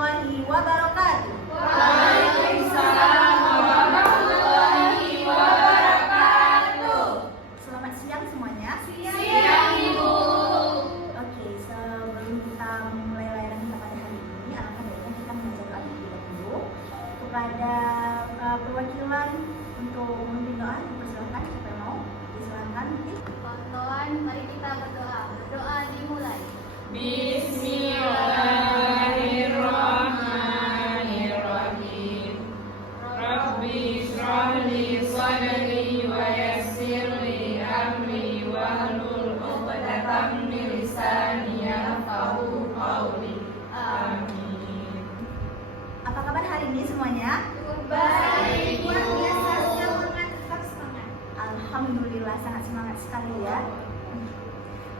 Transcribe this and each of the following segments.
warahmatullahi wabarakatuh. Waalaikumsalam warahmatullahi wabarakatuh. Selamat siang semuanya. Siang Ibu. Oke, sebelum kita memulai layanan kita pada hari ini, alangkah baiknya kita mengajar terlebih dahulu kepada perwakilan untuk memimpin doa. Dipersilakan, siapa yang mau? Disilahkan. Kawan-kawan, mari kita berdoa. Berdoa dimulai. Bismillahirrahmanirrahim. Rabbi shrah li sadri wa yassir li amri wahlul 'uqdatam min lisani yafqahu qawli. Amin. Apa kabar hari ini semuanya? Baik. Luar biasa, semangat, tetap semangat. Alhamdulillah sangat semangat sekali ya.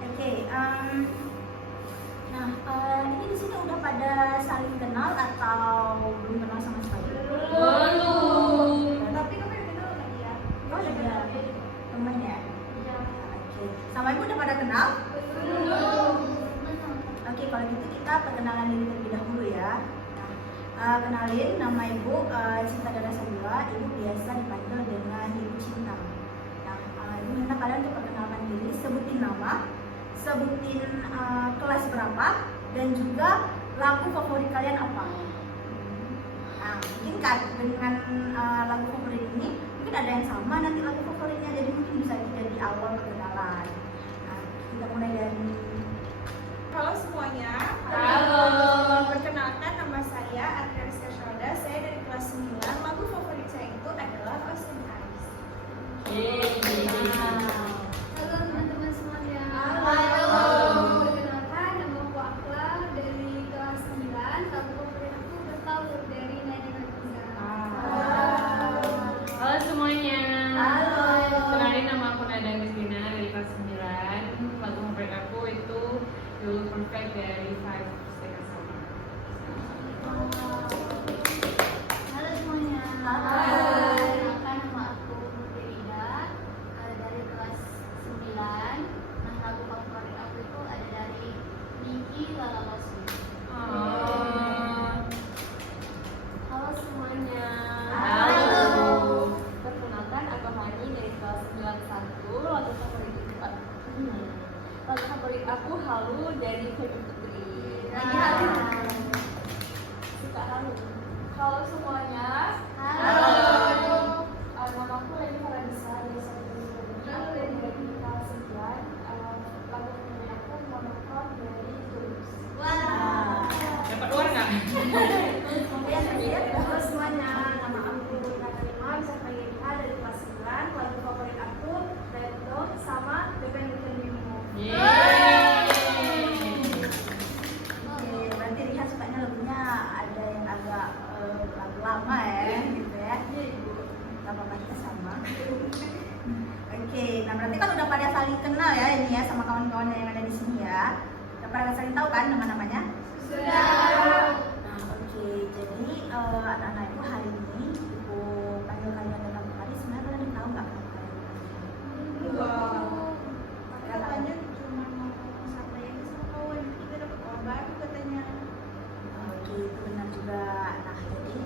Oke, ini di sini udah pada saling kenal atau belum kenal sama sekali? Belum. Tapi kami udah kenal lagi ya. Oh sudah, temen ya. Oke, sama ibu udah pada kenal? Belum. Oke, kalau gitu kita perkenalan diri terlebih dahulu ya. Nah, kenalin nama ibu Cinta Dara Sabila. Ibu biasa dipanggil dengan Ibu Cinta. Nah, ibu minta kalian untuk perkenalkan diri, sebutin nama, sebutin kelas berapa, dan juga lagu favorit kalian apa. Nah, mungkin kan dengan lagu favorit ini mungkin ada yang sama nanti lagu favoritnya, jadi mungkin bisa jadi awal perkenalan. Nah, kita mulai dari Halo semuanya. Halo. Perkenalkan, nama saya Adriana Syalda. Saya dari kelas 9. Lagu favorit saya itu adalah Ocean Eyes. Halo teman-teman semuanya. Halo. Perkenalkan, nama aku Akla dari kelas 9. Lagu favorit aku bertaut dari Nadine Nurtiza. Halo semuanya. Halo. Kenalin, nama aku Nada Christina dari kelas 9. Lagu favorit aku itu You Look Perfect dari Five Seconds of Summer. Halo semuanya. Halo. Perkenalkan, nama aku Nurtiza dari kelas 9. Nah, lagu favorit aku itu ada dari Niki Lalalosu. Halo semuanya. Halo. Perkenalkan, aku Hani dari kelas 91. Lagu favorit aku Halu dari Feby Putri. Suka Halu. Halo semuanya. Halo. Namaku Leni Faradisa dari Satu dari kelas 9. Lagu favorit aku Monokron dari Tulus. Wah. Dapat uang nggak? kemudian terakhir. Halo semuanya. Nama aku Natalima, bisa panggil Ika dari kelas 9. Lagu favorit aku Red Dot sama The Penguin Nemo. Oke, berarti Riha sukanya lagunya ada yang agak lagu lama ya, gitu ya. Gak apa-apa, kita sama. Oke, nah berarti kan udah pada saling kenal ya ini ya sama kawan-kawan yang ada di sini ya. Udah pada saling tahu kan nama-namanya? Sudah. Nah, oke, jadi anak-anak ibu hari ini ibu panggil kalian datang kemari, sebenarnya kalian tahu nggak kenapa kalian datang? Wow. Katanya cuma mau santai aja sama kawan. Kita dapat kawan baru katanya. Oke, itu benar juga. Nah, jadi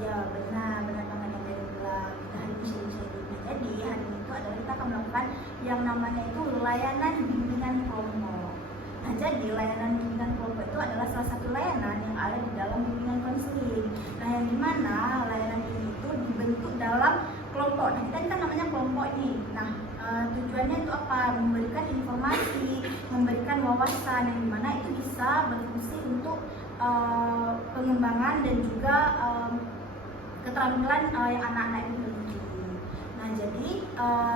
ya benar banget yang dari bilang kita hari ini sharing-sharing. Jadi hari ini itu adalah kita akan melakukan yang namanya itu layanan bimbingan kelompok. Nah, jadi layanan bimbingan kelompok itu adalah salah satu layanan yang ada di dalam bimbingan konseling. Nah, yang dimana layanan ini itu dibentuk dalam kelompok. Nah, kita ini kan namanya kelompok ini. Nah, tujuannya itu apa? Memberikan informasi, memberikan wawasan yang dimana itu bisa berfungsi untuk pengembangan dan juga keterampilan yang anak-anak itu miliki. Nah, jadi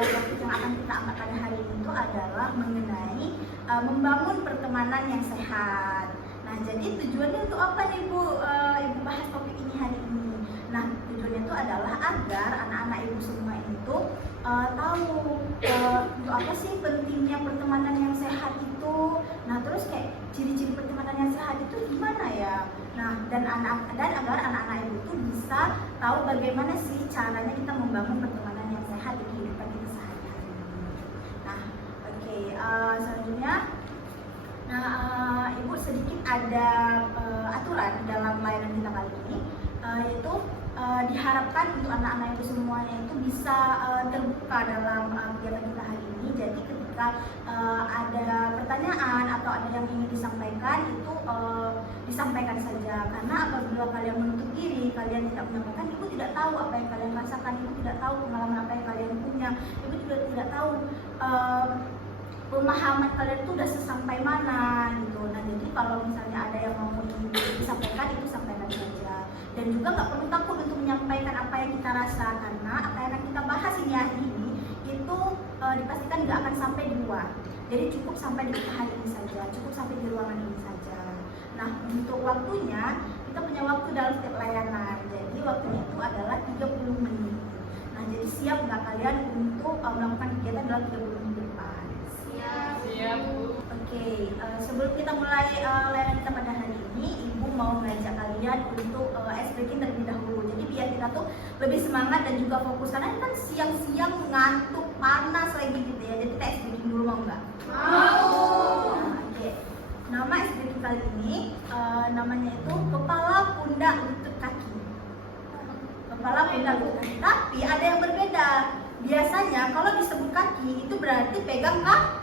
topik yang akan kita angkat pada hari ini itu adalah mengenai membangun pertemanan yang sehat. Nah, jadi tujuannya untuk apa nih Bu? Ibu bahas topik ini hari ini. Nah, tujuannya itu adalah agar anak-anak ibu semua itu tahu untuk apa sih pentingnya pertemanan yang sehat itu. Nah, terus kayak ciri-ciri pertemanan yang sehat itu gimana ya? Nah, dan agar anak-anak ibu itu bisa tahu bagaimana sih caranya kita membangun pertemanan yang sehat di kehidupan kita sehari-hari. Nah, oke, selanjutnya, nah ibu sedikit ada aturan dalam layanan kita kali ini, yaitu diharapkan untuk anak-anak itu semuanya itu bisa terbuka dalam kegiatan kita hari ini. Jadi ketika ada pertanyaan atau ada yang ingin disampaikan itu disampaikan saja, karena apabila kalian menutup diri, kalian tidak menyampaikan, ibu tidak tahu apa yang kalian rasakan, ibu tidak tahu pengalaman apa yang kalian punya, ibu juga tidak tahu pemahaman kalian itu udah sesampai mana gitu. Nah jadi kalau misalnya ada yang mau disampaikan itu sampaikan saja, dan juga nggak perlu takut untuk menyampaikan apa yang kita rasa, karena apa yang akan kita bahas ini hari ini itu dipastikan nggak akan sampai di luar. Jadi cukup sampai di hari ini saja, cukup sampai di ruangan ini saja. Nah untuk waktunya kita punya waktu dalam setiap layanan, jadi waktunya itu adalah 30 menit. Nah jadi siap nggak kalian untuk melakukan kegiatan dalam 30 menit ke depan? Siap, Bu. Oke, sebelum kita mulai layanan kita pada hari ini, Ibu mau mengajak kalian untuk ice breaking terlebih dahulu. Jadi biar kita tuh lebih semangat dan juga fokus, karena ini kan siang-siang ngantuk, panas lagi gitu ya. Jadi kita ice breaking dulu, mau nggak? Mau. Nah, oke. Nama ice breaking kali ini namanya itu kepala, pundak, lutut, kaki. Kepala, pundak, lutut, kaki. Tapi ada yang berbeda. Biasanya kalau disebut kaki itu berarti pegang kaki.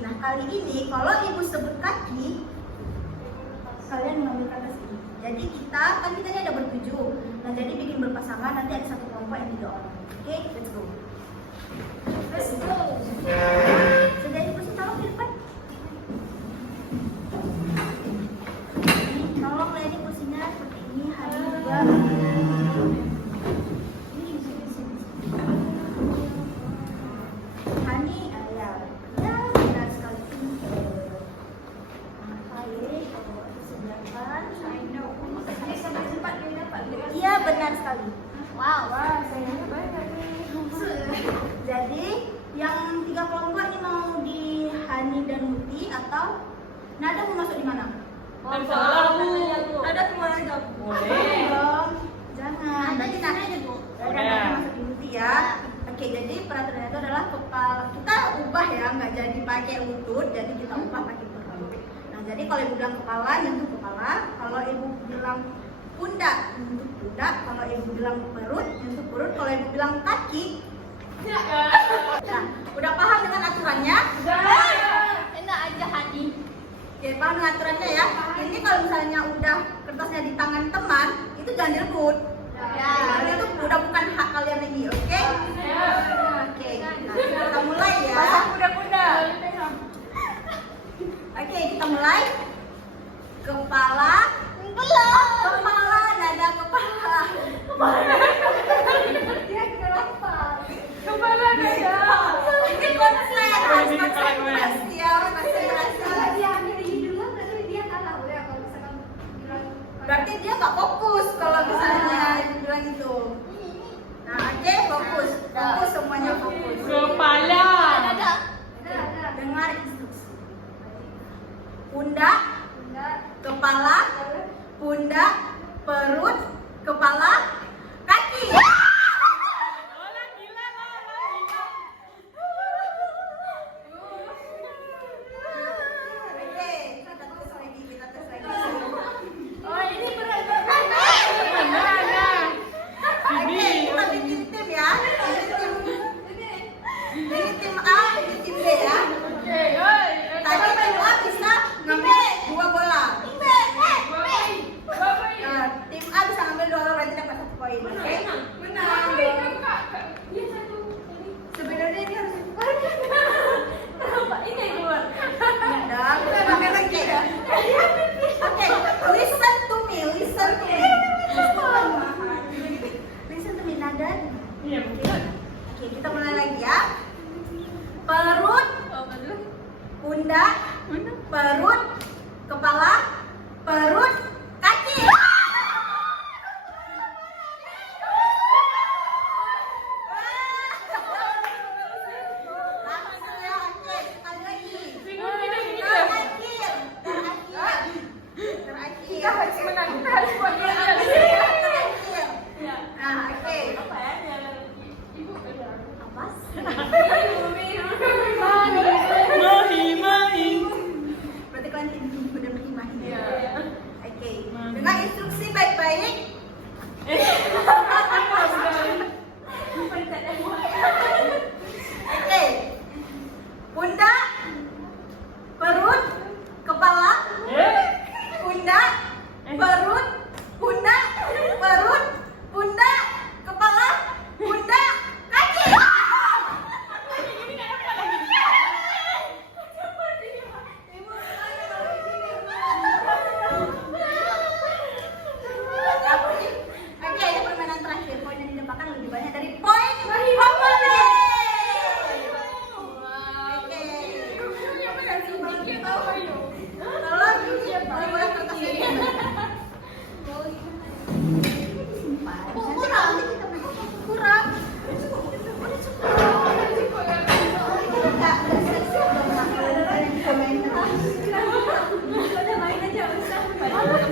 Nah kali ini kalau ibu sebut kaki, kalian mengambil ke atas ini. Jadi kita ini ada bertujuh. Nah jadi bikin berpasangan, nanti ada satu kelompok yang 3 orang. Oke, let's go. Let's go. Sudah ibu tolong di depan. Tolong lihat kursinya seperti ini. Hari juga. Iya benar sekali. Wow. Sayangnya banyak nih. Jadi yang 3 kelompok ini mau di Hani dan Muti atau Nada mau masuk di mana? Terserah, Bu. Ada semua aja. Boleh. Dong. Jangan. Ada Nanti di sana aja, Bu. Nada masuk di Muti ya. Oke, jadi peraturan itu adalah kepala kita ubah ya, nggak jadi pakai lutut, jadi kita ubah pakai perut. Nah, jadi kalau ibu bilang kepala, nyentuh kepala. Kalau ibu bilang pundak, nyentuh pundak. Kalau ibu bilang perut, nyentuh perut. Kalau ibu bilang kaki, nah, udah paham dengan aturannya? Enak aja Hani. Oke, paham dengan aturannya ya? Ini kalau misalnya udah kertasnya di tangan teman, itu jangan direbut. Ya. Karena itu udah bukan hak kalian lagi, oke? Oke, nah, kita mulai ya. Oke, kita mulai. Kepala, kepala, nada kepala. Dia kenapa? Kepala nada. Ini konsen, harus konsentrasi ya, konsentrasi. Kalau dia ambil ini dulu, berarti dia kalah ya. Kalau misalkan bilang Berarti dia nggak fokus kalau misalnya dibilang itu. Nah, oke, fokus, fokus semuanya fokus. Kepala. Ada. Dengar instruksi. Pundak, enggak. kepala, pundak, perut, kepala, kaki. Oke, kita tes lagi, kita tes lagi. Oh, ini berat. Oke, kita bikin tim ya. Ini tim A, ini tim B ya. Tadi tim A bisa ngambil 2 bola. Nah, tim A bisa ngambil 2 bola, berarti dapat 1 poin.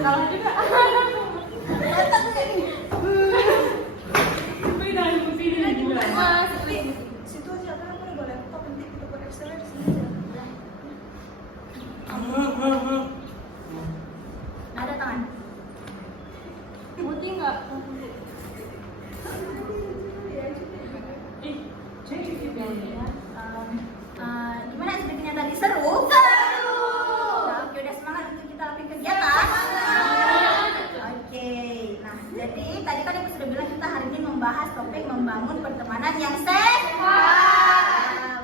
Salah juga. Tapi jangan putih ini juga. Situ aja kan aku udah laptop nanti kita buat Excel di sini aja. Ada tangan. Putih nggak? Gimana SPP-nya tadi? Seru? Seru! Nah, oke, udah semangat untuk kita lakukan kegiatan? Oke, nah jadi tadi kan aku sudah bilang kita hari ini membahas topik membangun pertemanan yang sehat.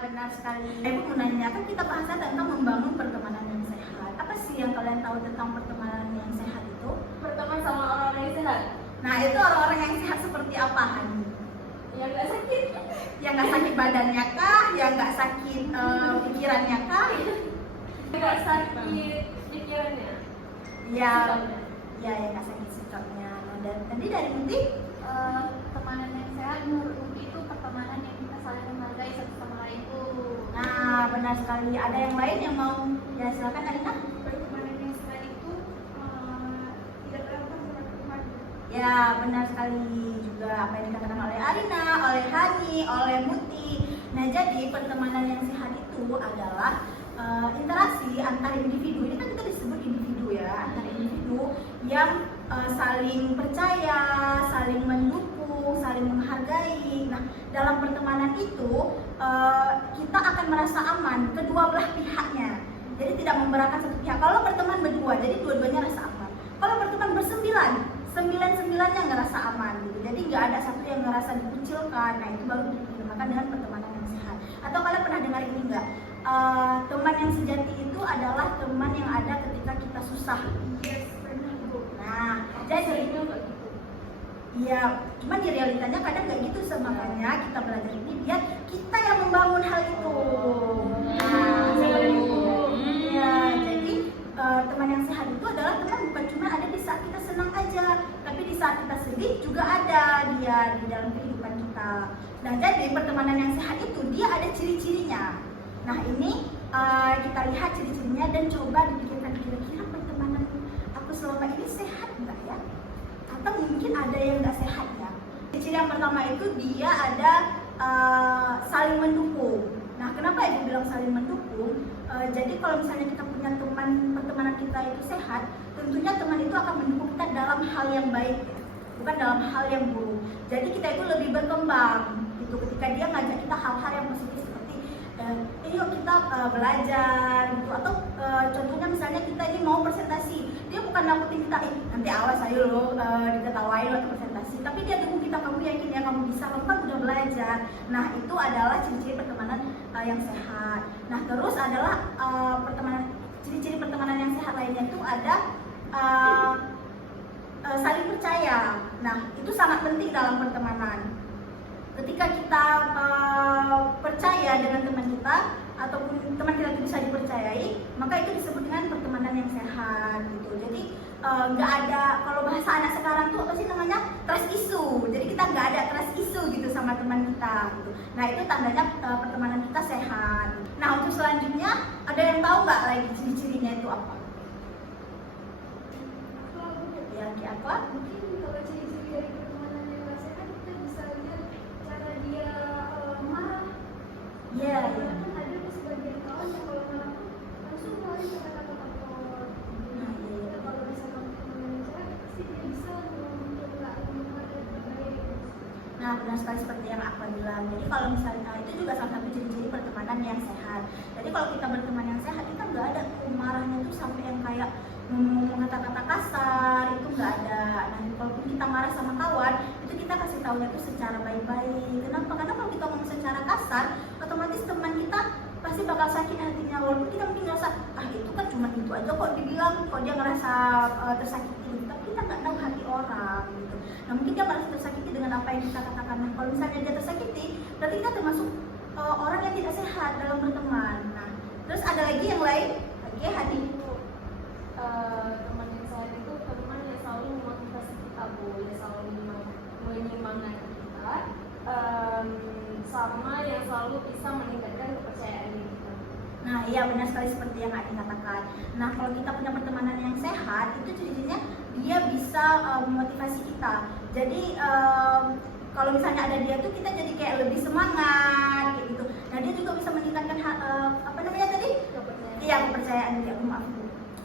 Benar sekali. Ibu mau nanya, kan kita bahasnya tentang membangun pertemanan yang sehat. Apa sih yang kalian tahu tentang pertemanan yang sehat itu? Berteman sama orang-orang yang sehat. Nah, itu orang-orang yang sehat seperti apa, Hani? Yang nggak sakit. Yang nggak sakit badannya kah? Yang nggak sakit pikirannya kah? Nggak sakit pikirannya. Ya, ya yang nggak sakit sikapnya. Nah, dan tadi dari Muti, Pertemanan yang sehat menurut Upi itu pertemanan yang kita saling menghargai satu sama lain tuh. nah benar sekali. Ada yang lain yang mau? Ya silakan Alina. Pertemanan yang sehat itu tidak berantem dengan teman. Ya benar sekali juga apa yang dikatakan oleh Alina, oleh Hani, oleh Muti. Nah jadi pertemanan yang sehat itu adalah interaksi antar individu. Ini kan kita disebut individu ya, antar individu yang saling percaya, saling mendukung, saling menghargai. Nah dalam pertemanan itu kita akan merasa aman kedua belah pihaknya. Jadi tidak memberatkan satu pihak. Kalau berteman berdua, jadi dua-duanya rasa aman. Kalau berteman bersembilan, sembilan-sembilannya ngerasa aman gitu. Jadi nggak ada satu yang ngerasa dikucilkan. Nah itu baru dinamakan dengan pertemanan yang sehat. Atau kalian pernah dengar ini nggak? Teman yang sejati itu adalah teman yang ada ketika kita susah. Yes, pernah Bu. Nah, jadi nggak gitu. iya, cuma di realitanya kadang nggak gitu, makanya kita belajar ini biar kita yang membangun hal itu. Nah, seperti itu. Ya, jadi teman yang sehat itu adalah teman bukan cuma ada di saat kita senang aja, tapi di saat kita sedih juga ada dia di dalam kehidupan kita. Nah, jadi pertemanan yang sehat itu dia ada ciri-cirinya. Nah, ini kita lihat ciri-cirinya dan coba dipikirkan kira-kira pertemanan aku selama ini sehat nggak ya? Atau mungkin ada yang nggak sehat ya. Ciri yang pertama itu dia ada saling mendukung. Nah, kenapa ya dibilang saling mendukung? Jadi kalau misalnya kita punya teman, pertemanan kita itu sehat, tentunya teman itu akan mendukung kita dalam hal yang baik, bukan dalam hal yang buruk. Jadi kita itu lebih berkembang gitu ketika dia ngajak kita hal-hal yang positif seperti yuk kita belajar gitu, atau contohnya misalnya kita ini mau presentasi, dia bukan nakutin kita nanti awas ayo lo diketawain waktu presentasi, tapi dia dukung kita, kamu yakin ya kamu bisa, kamu kan udah belajar. Nah itu adalah ciri-ciri pertemanan yang sehat. Nah terus adalah ciri-ciri pertemanan yang sehat lainnya itu ada saling percaya. Nah itu sangat penting dalam pertemanan. Ketika kita percaya dengan teman kita ataupun teman kita itu bisa dipercayai, maka itu disebut dengan pertemanan yang sehat gitu. Jadi nggak ada, kalau bahasa anak sekarang tuh apa sih namanya, trust issue. Jadi kita nggak ada trust issue gitu sama teman kita gitu. Nah itu tandanya pertemanan kita sehat. Nah untuk selanjutnya ada yang tahu nggak lagi ciri-cirinya itu apa? Ya apa? Mungkin kalau ciri-ciri dari pertemanan yang nggak sehat kita bisa lihat cara dia marah. Iya. Kan ada sebagian kawan yang kalau marah tuh langsung keluarin kata-kata kotor. Nah, iya. Nah, kalau misalkan pertemanan yang sehat pasti dia bisa mengelola dengan baik. Nah, benar sekali seperti yang aku bilang. Jadi kalau misalnya itu juga salah satu ciri-ciri pertemanan yang sehat. Jadi kalau kita berteman yang sehat, kita nggak ada marahnya tuh sampai yang kayak ngomong kata-kata kasar, itu nggak ada. Nah, kalaupun kita marah sama kawan, itu kita kasih tahunya tuh secara baik-baik. Kenapa? Karena kalau kita ngomong secara kasar, otomatis teman kita pasti bakal sakit hatinya. Walaupun kita mungkin ngerasa, itu kan cuma itu aja kok dibilang, kok dia ngerasa tersakiti. Tapi kita nggak tahu hati orang gitu. Nah, mungkin dia merasa tersakiti dengan apa yang kita katakan. Nah, kalau misalnya dia tersakiti, berarti kita termasuk orang yang tidak sehat dalam berteman. Nah, terus ada lagi yang lain? Oke, Hadi. Teman yang sehat itu teman yang selalu memotivasi kita, Bu, yang selalu menyemangati kita, sama yang selalu bisa meningkatkan kepercayaan diri kita. Nah, iya benar sekali seperti yang Adi katakan. Nah, kalau kita punya pertemanan yang sehat, itu ciri-cirinya bisa memotivasi kita. Jadi kalau misalnya ada dia tuh kita jadi kayak lebih semangat kayak gitu. Nah dia juga bisa meningkatkan apa namanya tadi? Iya, kepercayaan diri. Maaf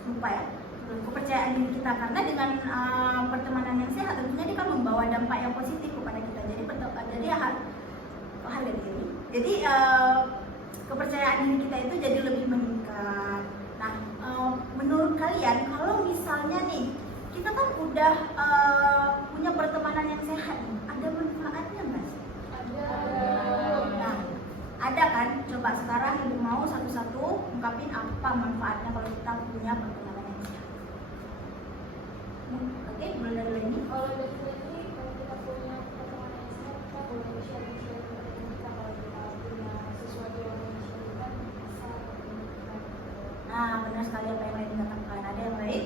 lupa ya. Kepercayaan diri kita, karena dengan pertemanan yang sehat tentunya dia kan membawa dampak yang positif kepada kita. Jadi harga diri. Jadi kepercayaan diri kita itu jadi lebih meningkat. Nah, menurut kalian kalau misalnya nih kita kan udah punya pertemanan yang sehat, ada manfaatnya nggak sih? Nah, ada kan? Coba sekarang ibu mau satu-satu ungkapin apa manfaatnya kalau kita punya pertemanan yang sehat. Oke, mulai dari Leni. Kalau definitely kalau kita punya pertemanan yang sehat, kita boleh sharing kepada kita kalau kita punya sesuatu yang mau sharingkan bisa kita. Nah, benar sekali apa yang Leni katakan. Ada yang lain?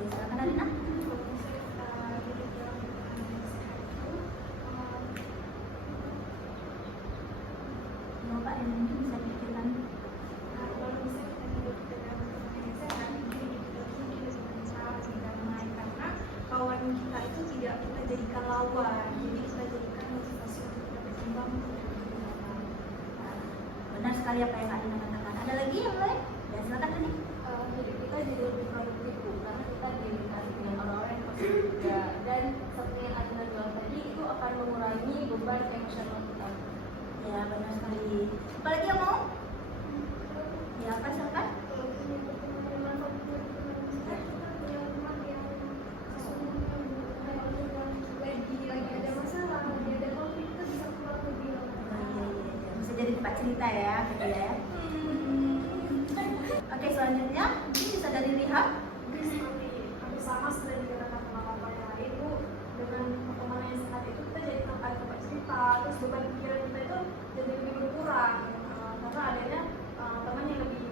Ya, silakan Alina. Kalau misalnya kita hidup dalam pertemanan yang sehat itu, Coba yang mungkin bisa pikirkan. kalau misalnya kita hidup dalam pertemanan yang sehat, jadi kita mungkin bisa berusaha berdamai karena kawan kita itu tidak kita jadikan lawan, jadi kita jadikan motivasi untuk kita berkembang. Benar sekali apa yang Alina katakan. Ada lagi yang lain? Ya, silakan Leni. Hidup kita jadi lebih produktif karena kita dilingkari dengan orang-orang yang positif juga, dan seperti yang Adina bilang tadi itu akan mengurangi beban emosional kita. Ya, benar sekali. Apalagi yang mau? Ya, apa silakan? Kalau punya pertemanan yang manfaat, kita punya teman yang sesungguhnya lagi ada masalah, lagi ada konflik, kita bisa pulang lebih lama. Iya. Bisa jadi tempat cerita ya, gitu ya. Oke, selanjutnya ini bisa dari Riha. Seperti hampir sama seperti dikatakan sama yang lain, Bu, dengan pertemanan yang sehat itu kita jadi tempat cerita, terus beban pikiran kita itu jadi lebih berkurang karena adanya teman yang lebih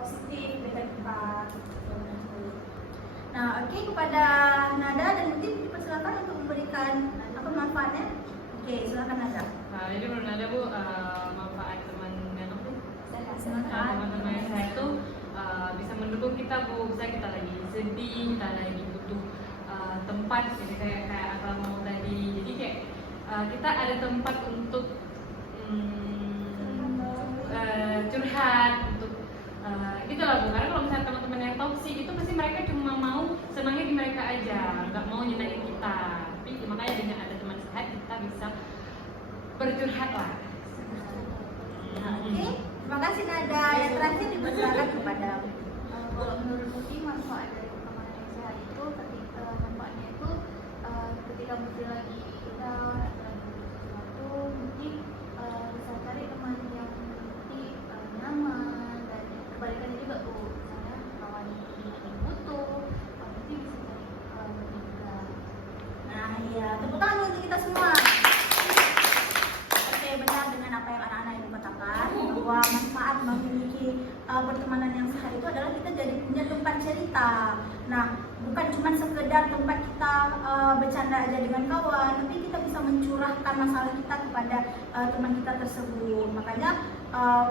positif dengan kita. Nah, oke, kepada Nada dan Muti dipersilakan untuk memberikan apa manfaatnya. Oke, silakan Nada. Nah, jadi menurut Nada Bu, manfaat teman yang apa? Teman-teman yang saya itu bisa mendukung kita Bu, misalnya kita lagi sedih, kita lagi butuh tempat, jadi kayak apa mau tadi, jadi kayak kita ada tempat untuk curhat, untuk gitu lah Bu. Karena kalau misalnya teman-teman yang toksik itu pasti mereka cuma mau senangnya di mereka aja, nggak mau nyenangin kita. Tapi makanya dengan ada teman sehat kita bisa bercurhat lah. Nah, oke, terima kasih Nada. Yang terakhir dipersilakan kepada Kalau menurut Muti, manfaat dari pertemanan yang sehat itu ketika manfaatnya itu ketika Muti lagi down atau lagi sesuatu, Muti bisa cari teman yang Muti nyaman, dan kebalikannya juga Bu, misalnya kawan Muti lagi butuh, Muti bisa cari kawan Muti juga. Nah, iya, tepuk tangan untuk kita semua. Oke, benar dengan apa yang anak-anak ini katakan, bahwa manfaat memiliki pertemanan yang sehat itu adalah kita jadi punya tempat cerita. Nah, bukan cuma sekedar tempat kita bercanda aja dengan kawan, tapi kita bisa mencurahkan masalah kita kepada teman kita tersebut. Makanya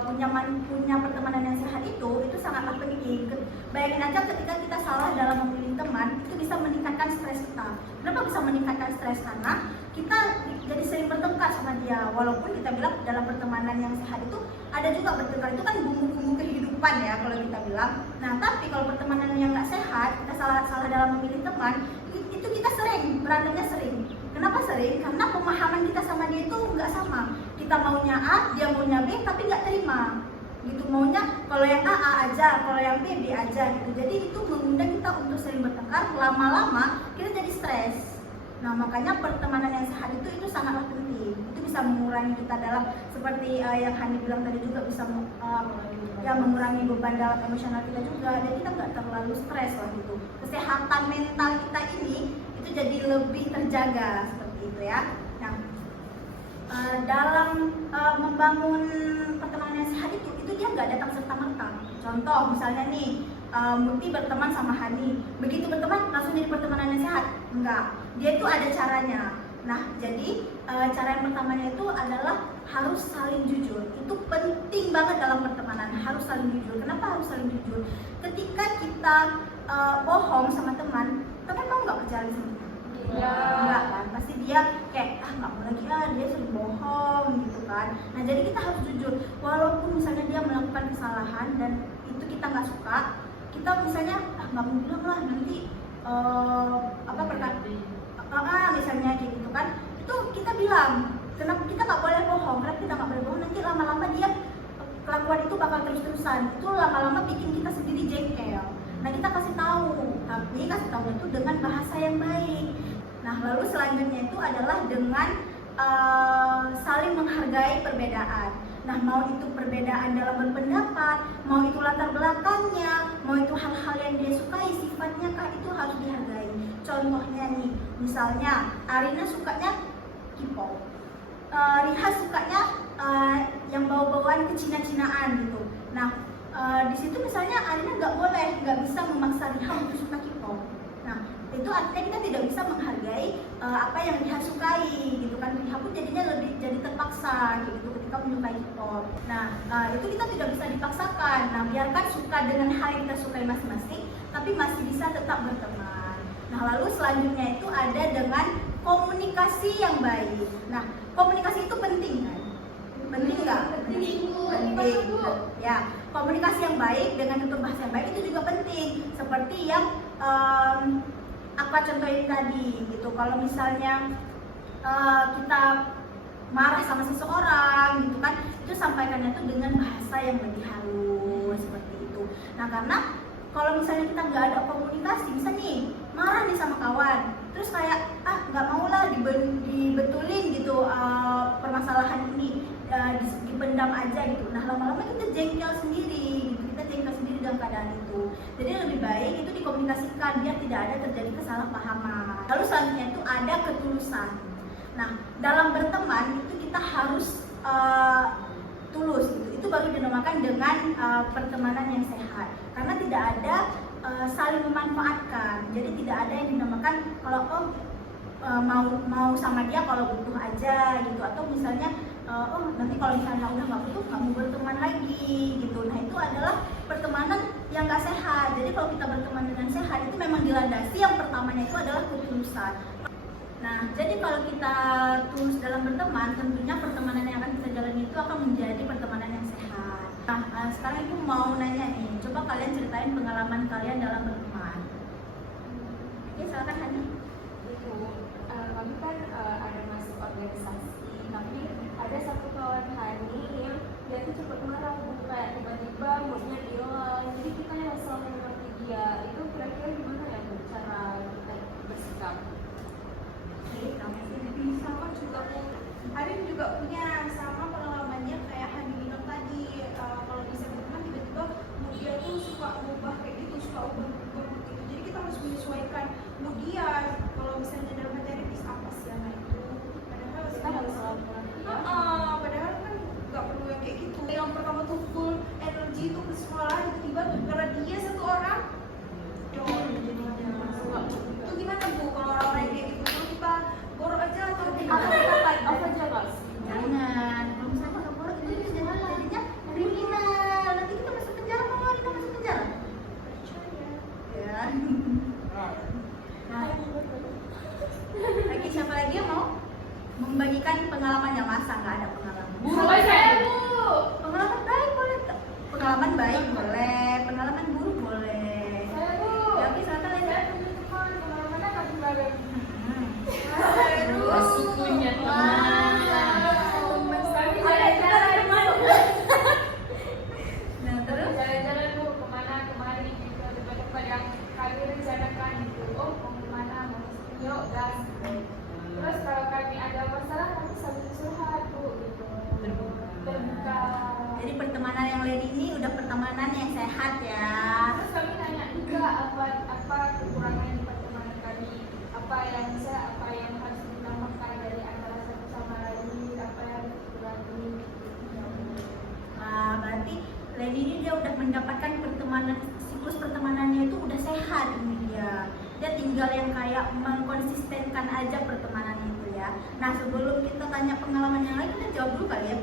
punya pertemanan yang sehat itu sangatlah penting. Bayangin aja ketika kita salah dalam memilih teman, itu bisa meningkatkan stres kita. Kenapa bisa meningkatkan stres? Karena kita jadi sering bertengkar sama dia. Walaupun kita bilang dalam pertemanan yang sehat itu ada juga bertengkar, itu kan bumbu-bumbu kehidupan ya kalau kita bilang. Nah, tapi kalau pertemanan yang nggak sehat, kita salah dalam memilih teman, itu kita sering berantemnya sering. Kenapa sering? Karena pemahaman kita sama dia itu nggak sama. Kita maunya A, dia maunya B, tapi nggak terima. Gitu, maunya kalau yang A aja, kalau yang B aja gitu. Jadi itu mengundang kita untuk sering bertengkar. Lama-lama kita jadi stres. Nah, makanya pertemanan yang sehat itu sangatlah penting. Itu bisa mengurangi kita dalam seperti yang Hani bilang tadi juga bisa mengurangi beban dalam emosional kita juga. Dan kita nggak terlalu stres lah gitu. Kesehatan mental kita ini itu jadi lebih terjaga seperti itu ya. Nah, dalam membangun pertemanan yang sehat itu dia nggak datang serta-merta. Contoh misalnya nih, Muti berteman sama Hani, begitu berteman langsung jadi pertemanan yang sehat? Enggak, dia itu ada caranya. Nah, jadi cara yang pertamanya itu adalah harus saling jujur. Itu penting banget dalam pertemanan, harus saling jujur. Kenapa harus saling jujur? Ketika kita bohong sama teman, Teman mau nggak pacaran sama kita? Iya. Enggak kan, pasti dia kayak nggak mau lagi dia sering bohong gitu kan. Nah jadi kita harus jujur, walaupun misalnya dia melakukan kesalahan dan itu kita nggak suka, kita misalnya nggak mau bilang lah nanti misalnya kayak gitu kan, itu kita bilang kenapa kita nggak boleh bohong, karena kita nggak boleh bohong nanti lama-lama dia kelakuan itu bakal terus-terusan, itu lama-lama bikin kita sendiri jengkel. Nah kita kasih tahu, tapi kasih tahu itu dengan bahasa yang baik. Nah lalu selanjutnya itu adalah dengan saling menghargai perbedaan. Nah mau itu perbedaan dalam berpendapat, mau itu latar belakangnya, mau itu hal-hal yang dia sukai, sifatnya kah, itu harus dihargai. Contohnya nih, misalnya Arina sukanya K-pop, Riha sukanya yang bau-bauan kecina-cinaan gitu. Nah di situ misalnya Arina nggak bisa memaksa Riha untuk suka K-pop. Nah itu artinya kita tidak bisa menghargai apa yang Riha sukai gitu kan. Riha pun jadinya lebih jadi terpaksa gitu ketika menyukai K-pop. Nah itu kita tidak bisa dipaksakan. Nah biarkan suka dengan hal yang kita sukai masing-masing, tapi masih bisa tetap berteman. Nah lalu selanjutnya itu ada dengan komunikasi yang baik. Nah komunikasi itu penting kan? Penting nggak? Penting. Ya, komunikasi yang baik dengan tutur bahasa yang baik itu juga penting. Seperti yang apa contohin tadi gitu. Kalau misalnya kita marah sama seseorang gitu kan, itu sampaikannya itu dengan bahasa yang lebih halus seperti itu. Nah karena kalau misalnya kita nggak ada komunikasi, bisa nih marah nih sama kawan, terus kayak nggak mau lah dibetulin gitu permasalahan ini, dipendam aja gitu. Nah lama-lama kita jengkel sendiri gitu, kita jengkel sendiri dalam keadaan itu. Jadi lebih baik itu dikomunikasikan biar tidak ada terjadi kesalahpahaman. Lalu selanjutnya itu ada ketulusan. Nah dalam berteman itu kita harus tulus gitu. Itu baru dinamakan dengan pertemanan yang sehat, karena tidak ada saling memanfaatkan. Jadi tidak ada yang dinamakan kalau mau sama dia kalau butuh aja gitu, atau misalnya nanti kalau misalnya udah nggak butuh nggak mau berteman lagi gitu. Nah itu adalah pertemanan yang nggak sehat. Jadi kalau kita berteman dengan sehat itu memang dilandasi yang pertamanya itu adalah ketulusan. Nah jadi kalau kita tulus dalam berteman, tentunya pertemanan yang akan kita jalani itu akan menjadi pertemanan yang sehat. Nah sekarang ibu mau nanya nih, coba kalian ceritain pengalaman kalian dalam berteman. Oke silakan Hani. Itu kami kan ada masuk organisasi, tapi ada satu kawan Hani yang dia tuh cepet marah, kayak tiba-tiba moodnya hilang. Jadi kita yang selalu mengerti dia. Itu kira-kira gimana ya Bu cara kita bersikap? Sama juga Arin juga punya sama pengalamannya kayak Hani bilang tadi, kalau bisa berteman tiba-tiba dia tuh suka berubah kayak gitu, suka ubah gitu. Jadi kita harus menyesuaikan mood dia. Kalau misalnya dalam pacaran apa sih anak itu, padahal Kita harus selalu mengerti ya. padahal kan nggak perlu yang kayak gitu. Yang pertama tuh full energi tuh ke sekolah, tiba-tiba karena dia satu orang down jadinya. Itu gimana Bu kalau orang-orang kayak gitu? Terus kita borok aja atau Apa aja Mas? Jangan, kalau misalnya nggak boleh itu jadinya kriminal. Nanti kita masuk penjara, mau kita masuk penjara. Ya. Nah, lagi siapa lagi yang mau membagikan pengalamannya? Masa nggak ada pengalaman? Boleh saya Bu. Pengalaman baik boleh, pengalaman baik boleh, pengalaman buruk boleh. Saya Bu. Ya, oke silakan Leza. Saya punya teman kemana-mana kami bareng. Sukunya teman. Kami jalan-jalan Bu. Nah terus Jalan-jalan Bu kemana-kemari gitu, tempat-tempat yang kami rencanakan gitu. Oh mau kemana, mau ke New York dan terus kalau kami ada masalah kami saling curhat Bu gitu. Terbuka. jadi pertemanan yang Lady ini udah pertemanan yang sehat ya. Terus kami nanya juga apa kekurangan di pertemanan kami, apa yang bisa, apa yang harus ditambahkan dari antara satu sama lain, apa yang dikurangi. Nah, berarti Lady ini dia udah mendapatkan pertemanan, siklus pertemanannya itu udah sehat ini dia. Dia tinggal yang kayak mengkonsistenkan aja pertemanan itu ya. Nah sebelum kita tanya pengalaman yang lain, kita jawab dulu kali ya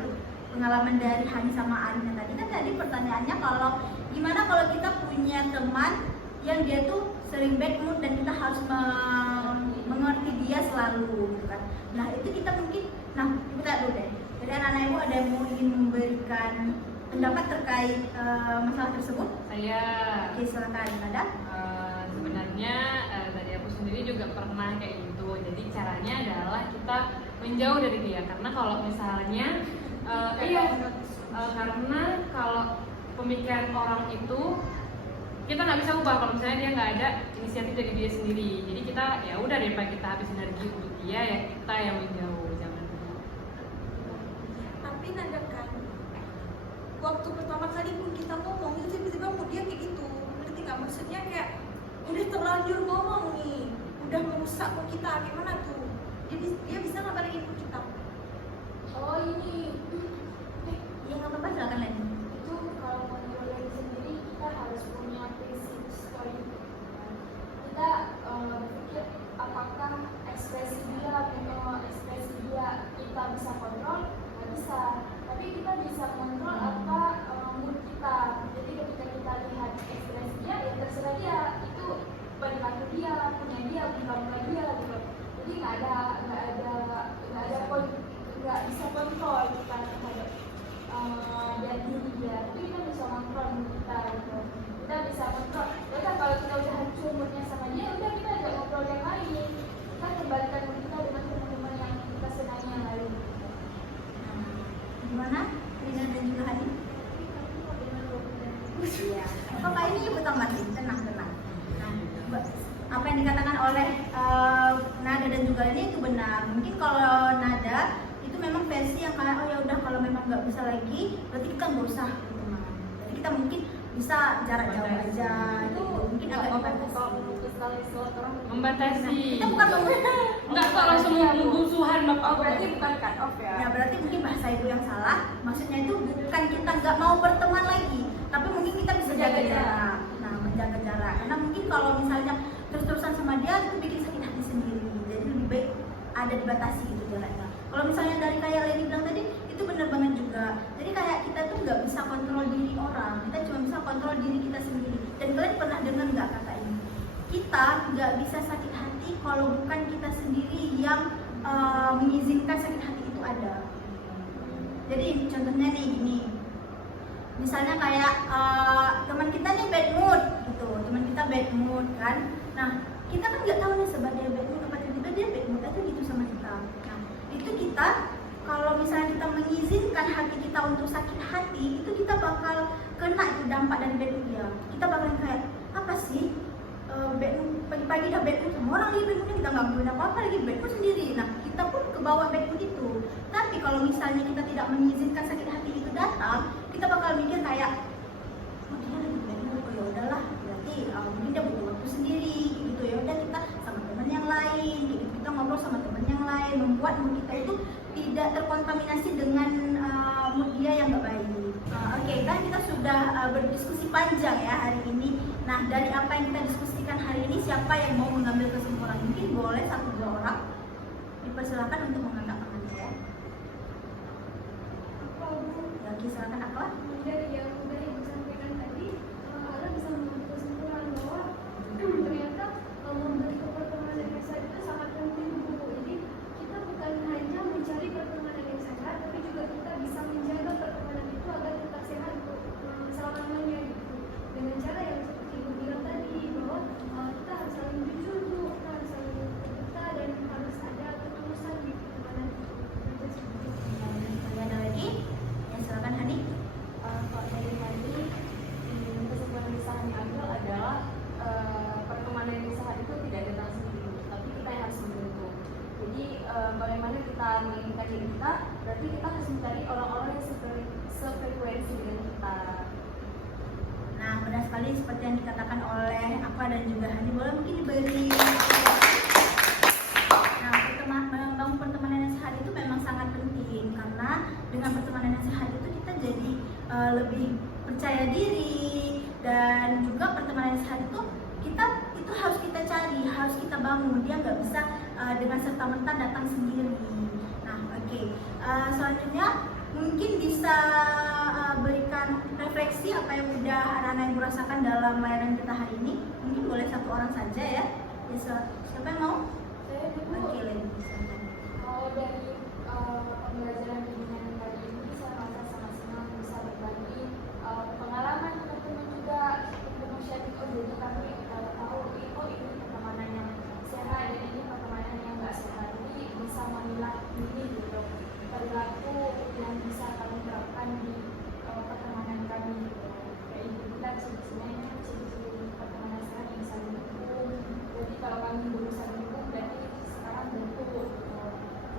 pengalaman dari Hani sama Arina tadi. Kan tadi pertanyaannya kalau gimana kalau kita punya teman yang dia tuh sering bad mood dan kita harus mengerti dia selalu gitu kan. Nah itu kita mungkin, nah kita dulu deh, jadi anak-anak ibu ada yang mau ingin memberikan pendapat terkait masalah tersebut? Saya Oke, silakan ada. sebenarnya dari aku sendiri juga pernah kayak gitu. Jadi caranya adalah kita menjauh dari dia, karena kalau misalnya karena kalau pemikiran orang itu kita nggak bisa ubah kalau misalnya dia nggak ada inisiatif dari dia sendiri. Jadi kita ya udah, daripada kita habis energi untuk dia, ya kita yang menjauh, jangan. Tapi Nada kan waktu pertama kali pun kita ngomong itu tiba-tiba mau dia kayak gitu, ngerti nggak? Maksudnya kayak udah terlanjur ngomong nih, udah merusak mood kita, gimana tuh? Jadi dia bisa nggak balikin mood kita? Oh ini Yang nggak apa-apa silakan lagi. itu kalau menurut diri sendiri kita harus punya prinsip story. Kita berpikir apakah ekspresi dia kita bisa kontrol, nggak bisa. Tapi kita bisa kontrol apa mood kita. Jadi ketika kita lihat ekspresi dia, ya terserah dia, itu perilaku dia, punya dia, bukan dia gitu. Jadi nggak bisa kontrol kita terhadap dan diri dia, tapi kita bisa kontrol mood kita gitu. Kita bisa kontrol. Udah kalau kita udah hancur moodnya sama dia, udah kita ajak ngobrol yang lain. Kita kembalikan mood kita dengan teman-teman yang kita senangi yang lain. Gimana? Rina dan juga Hadi? Iya. Bapak ini ibu tamatin, tenang. Nah, apa yang dikatakan oleh Nada dan juga ini itu benar. Mungkin kalau Nada itu memang versi yang kayak oh ya udah kalau memang nggak bisa lagi, berarti kita nggak usah berteman. Jadi kita mungkin bisa jarak jauh aja. Gitu. Mungkin agak Membatasi. Kita bukan Nggak kok langsung musuhan bapak. Oh berarti bukan cut off ya? Ya berarti mungkin bahasa ibu yang salah. Maksudnya itu bukan kita nggak mau berteman lagi, tapi mungkin kita bisa jaga jarak. Nah, menjaga jarak. Karena mungkin kalau misalnya terus-terusan sama dia itu bikin sakit hati sendiri. Jadi lebih baik ada dibatasi gitu jaraknya. Kalau misalnya dari kayak Leni bilang tadi, itu benar banget juga. Jadi kayak kita tuh nggak bisa kontrol diri orang, kita cuma bisa kontrol diri kita sendiri. Dan kalian pernah dengar nggak kata ini? Kita nggak bisa sakit hati kalau bukan kita sendiri yang mengizinkan sakit hati itu ada. Jadi contohnya nih gini, misalnya kayak teman kita nih bad mood gitu, teman kita bad mood kan. Nah kita kan nggak tahu nih sebenarnya bad mood apa tiba-tiba dia bad mood aja gitu sama kita. Nah itu kita kalau misalnya kita mengizinkan hati kita untuk sakit hati, itu kita bakal kena itu dampak dari bad mood dia. Kita bakal kayak apa sih? Bad mood, pagi-pagi udah bad mood sama orang lagi bad moodnya, kita nggak ngelakuin apa-apa lagi bad mood sendiri. Nah kita pun kebawa bad mood itu. Tapi kalau misalnya kita tidak mengizinkan sakit hati itu datang, kita bakal mikir kayak oh dia lagi bad mood, oh ya udahlah berarti mungkin dia butuh waktu sendiri gitu, ya udah kita sama teman yang lain gitu, kita ngobrol sama teman yang lain, membuat mood kita itu tidak terkontaminasi dengan mood dia yang nggak baik. Oke, kan kita sudah berdiskusi panjang ya hari ini. Nah, dari apa yang kita diskusikan hari ini, siapa yang mau mengambil kesimpulan? Mungkin boleh 1-2 orang. Dipersilakan untuk mengangkat tangannya ya. Ya, oke, silakan apa? Dari yang disampaikan tadi, Ala bisa mengambil kesimpulan bahwa ternyata membentuk pertemanan yang sehat itu sangat penting Bu. Jadi kita bukan hanya mencari pertemanan yang sehat, tapi juga kita bisa menjaga pertemanan itu agar tetap sehat untuk selamanya gitu. Dengan cara yang seperti Ibu bilang tadi bahwa kita harus saling jujur Bu, kita harus saling terbuka dan harus ada ketulusan di pertemanan itu. Ada lagi? Ya, silakan Hani. Kalau dari tadi kesimpulan yang bisa kami ambil adalah pertemanan yang sehat itu tidak datang sendiri, tapi kita yang harus membentuk. Jadi bagaimana kita menginginkan diri kita, berarti kita harus mencari orang-orang yang sefrekuensi dengan kita. Nah, benar sekali seperti yang dikatakan oleh Aqua dan juga Hani. Boleh mungkin diberi. Nah, membangun pertemanan yang sehat itu memang sangat penting, karena dengan pertemanan yang sehat itu kita jadi lebih percaya diri, dan juga pertemanan yang sehat itu harus kita cari, harus kita bangun. Dia nggak bisa dengan serta-merta datang sendiri. Nah, oke. Selanjutnya mungkin bisa berikan refleksi apa yang udah anak-anak ibu rasakan dalam layanan kita hari ini. Mungkin boleh satu orang saja ya. Siapa yang mau? Saya dulu Oke, Leni. kalau dari pembelajaran bimbingan kali ini saya merasa sangat senang bisa berbagi pengalaman teman-teman juga untuk sharing jadi kami tahu ini pertemanan yang sehat dan ini pertemanan yang nggak sehat, jadi bisa memilah ini gitu perilaku yang bisa kami terapkan di pertemanan kami gitu. Kayak ibu bilang sebenarnya ciri-ciri pertemanan sehat yang saling dukung. Jadi kalau kami belum saling dukung berarti sekarang bentuk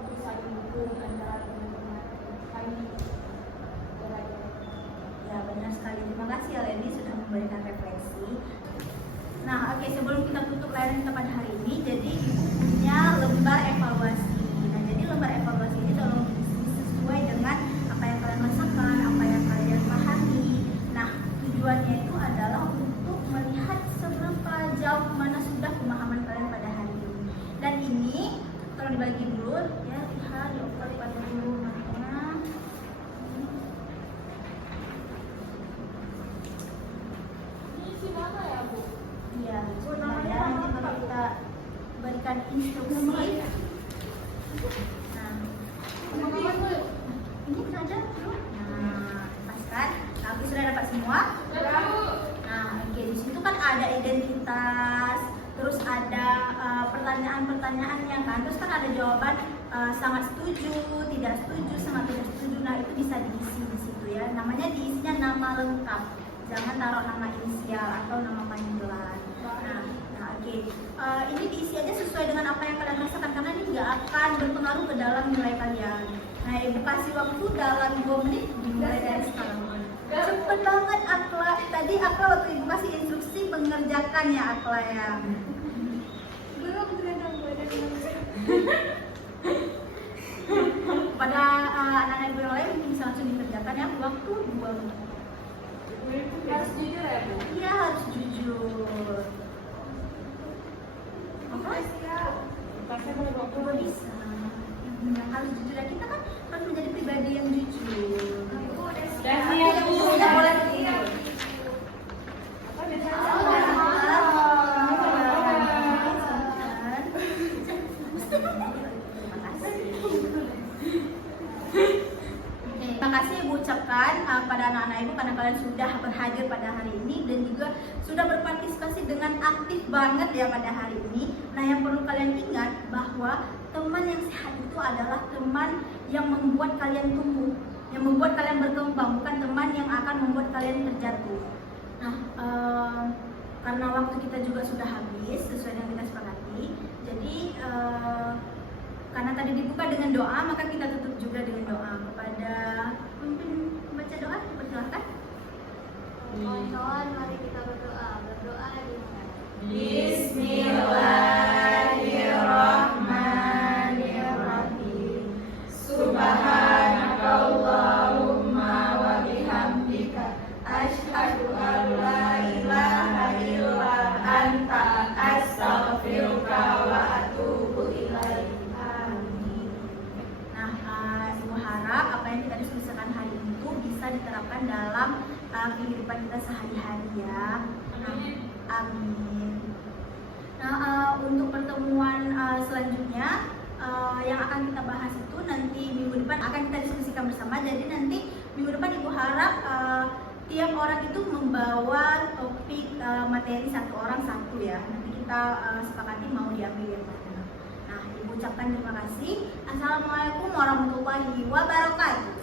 untuk saling dukung antara teman-teman kami. Ya, benar sekali. Terima kasih ya Leni sudah memberikan refleksi. Nah, oke, sebelum kita tutup layanan kita pada hari ini, jadi Ibu punya lembar evaluasi. Nah, jadi lembar evaluasi ini tolong diisi sesuai dengan apa yang kalian rasakan, apa yang kalian pahami. Nah, tujuannya itu adalah untuk melihat seberapa jauh mana sudah pemahaman kalian pada hari ini. Dan ini tolong dibagi dulu ya, lihat dioper pada dulu mana. Ini isi mana ya Bu? Iya, sebenarnya nanti baru kita berikan instruksi. Nah, teman-teman tuh ini saja dulu. Nah, lepaskan. Nah, aku sudah dapat semua. Nah, oke, di situ kan ada identitas, terus ada pertanyaan-pertanyaannya kan, terus kan ada jawaban sangat setuju, tidak setuju, sangat tidak setuju. Nah, itu bisa diisi di situ ya. Namanya diisinya nama lengkap. Jangan taruh nama inisial atau nama panggilan. Nah, oke. Ini diisi aja sesuai dengan apa yang kalian rasakan karena ini nggak akan berpengaruh ke dalam nilai kalian. Nah, Ibu kasih waktu dalam 2 menit dimulai dari sekarang. Cepet banget Akla. Tadi Akla waktu Ibu kasih instruksi mengerjakan ya Akla ya. Belum ternyata Pada anak-anak Ibu yang lain mungkin bisa langsung dikerjakan ya. Waktu 2 menit. harus jujur ya Bu? Iya, harus jujur. Apa? Oh, bisa. Yang harus jujur ya, kita kan harus menjadi pribadi yang jujur. Ibu udah Udah siap, Bu. Udah boleh siap. Terima kasih Ibu ucapkan pada anak-anak Ibu karena kalian sudah berhadir pada hari ini dan juga sudah berpartisipasi dengan aktif banget ya pada hari ini. Nah, yang perlu kalian ingat bahwa teman yang sehat itu adalah teman yang membuat kalian tumbuh, yang membuat kalian berkembang, bukan teman yang akan membuat kalian terjatuh. Nah, karena waktu kita juga sudah habis sesuai dengan kita sepakati, jadi karena tadi dibuka dengan doa, maka kita tutup juga dengan doa. Kepada pemimpin membaca doa, persilahkan. Kawan-kawan, mari kita berdoa. Berdoa dengan Bismillahirrahmanirrahim. Subhanakallahumma wa bihamdika asyhadu an la ilaha illa anta astaghfiruka wa atubu ilaik. Amin. Nah, Ibu harap apa yang kita diskusikan hari ini itu bisa diterapkan dalam kehidupan kita sehari-hari ya. Amin. Nah, untuk pertemuan selanjutnya yang akan kita bahas itu nanti minggu depan akan kita diskusikan bersama. Jadi nanti minggu depan Ibu harap tiap orang itu membawa topik materi satu orang satu ya. Nanti kita sepakati mau diambil yang mana. Nah, Ibu ucapkan terima kasih. Assalamualaikum warahmatullahi wabarakatuh.